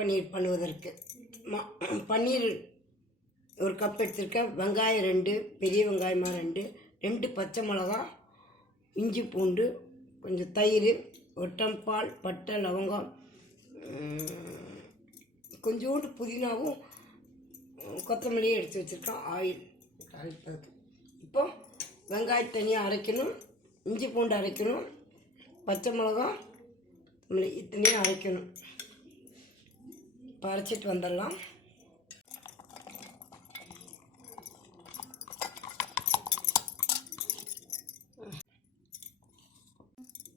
பன்னீர் பண்ணுவதற்கு பன்னீர் ஒரு கப் எடுத்துருக்கேன். வெங்காயம் 2, பெரிய வெங்காயமாக 2 பச்சை மிளகா, இஞ்சி பூண்டு, கொஞ்சம் தயிர், ஒரு டம் பால், பட்டை, லவங்கம், கொஞ்சோண்டு புதினாவும் கொத்தமல்லியும் எடுத்து வச்சுருக்கேன் ஆயில் அரைப்பதுக்கு. இப்போ வெங்காயம் தனியாக அரைக்கணும், இஞ்சி பூண்டு அரைக்கணும், பச்சை மிளகா இத்தனையும் அரைக்கணும். இப்போ அரைச்சிட்டு வந்துடலாம்.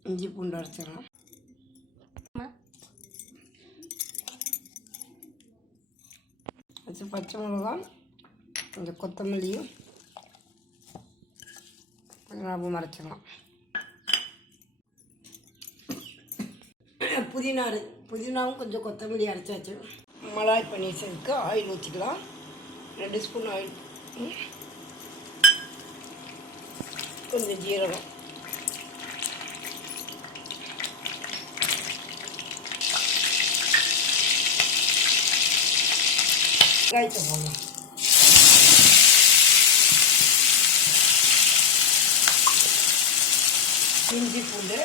இஞ்சி பூண்டு அரைச்சிடலாம். பச்சை மிளகா, கொஞ்சம் கொத்தமல்லியும் கொஞ்சம் அரைச்சிடலாம். புதினாவும் கொஞ்சம் கொத்தமல்லி அரைச்சாச்சு. மலாய் பன்னீர் செய்யறதுக்கு ஆயில் ஊற்றிக்கலாம். 2 ஸ்பூன் ஆயில், கொஞ்சம் ஜீரகம், வெங்காயத்தை போடணும். இஞ்சி பூண்டு,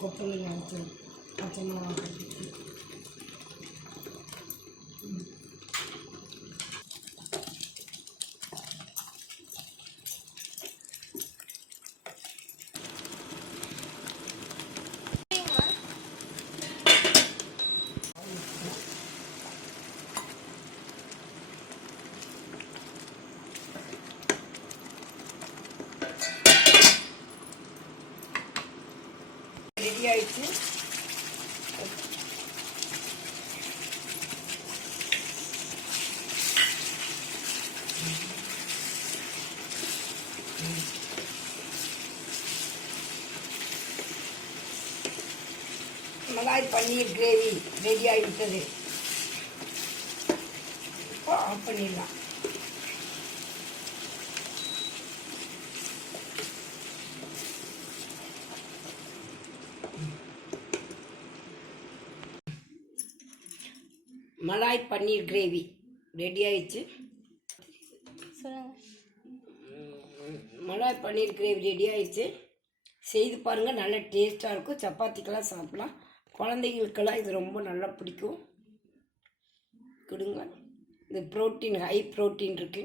கொத்தமல்லி அரைச்சி, பச்சை மிளகா ரெடி ஆயிடுச்சு. மலாய் பன்னீர் கிரேவி ரெடி ஆகிவிட்டது. இப்போ ஆஃப் பண்ணிடலாம். மலாய் பன்னீர் கிரேவி ரெடி ஆயிடுச்சு. மலாய் பன்னீர் கிரேவி ரெடி ஆயிடுச்சு. செய்து பாருங்கள், நல்ல டேஸ்ட்டாக இருக்கும். சப்பாத்திக்கெல்லாம் சாப்பிட்லாம். குழந்தைங்களுக்கெல்லாம் இது ரொம்ப நல்லா பிடிக்கும். கொடுங்க. இது ப்ரோட்டீன், ஹை ப்ரோட்டீன் இருக்குது.